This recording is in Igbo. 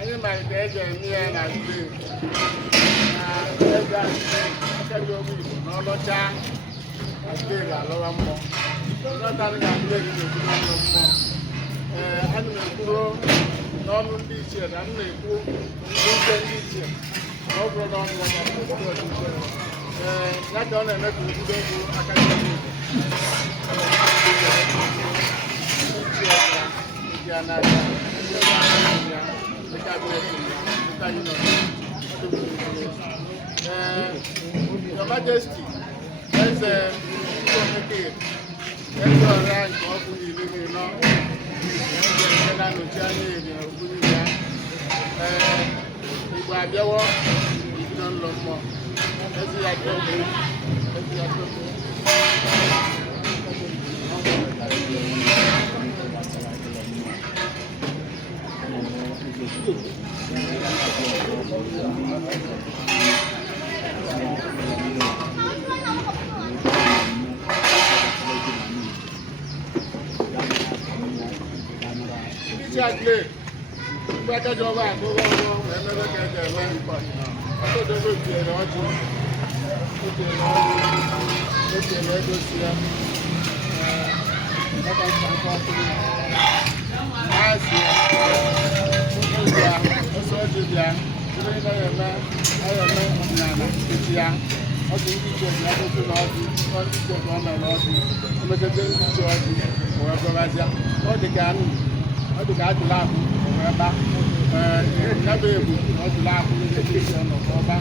anyị malite eji eme ya na Spain na ebe Obu Igbo n'ọlọcha na Spain alọwa mmụọ n'ọtanị na Spain na-ekwu n'ọnụ mmụọ ana m ekwuru n'ọnụ ndị ichie na m na-ekwu n'ike ndị ichie na ọ bụrụ n'ọnụ ya ka ya ka ọ na-eme ka obodo bụ Akaeze Iduu Your Majesty, there's a rank of Exactly. Better job and go on and never get a very fun. I thought they would be an audience. Okay, let us see. Obu-Gad laugh back. Never able to laugh with the vision of Oba.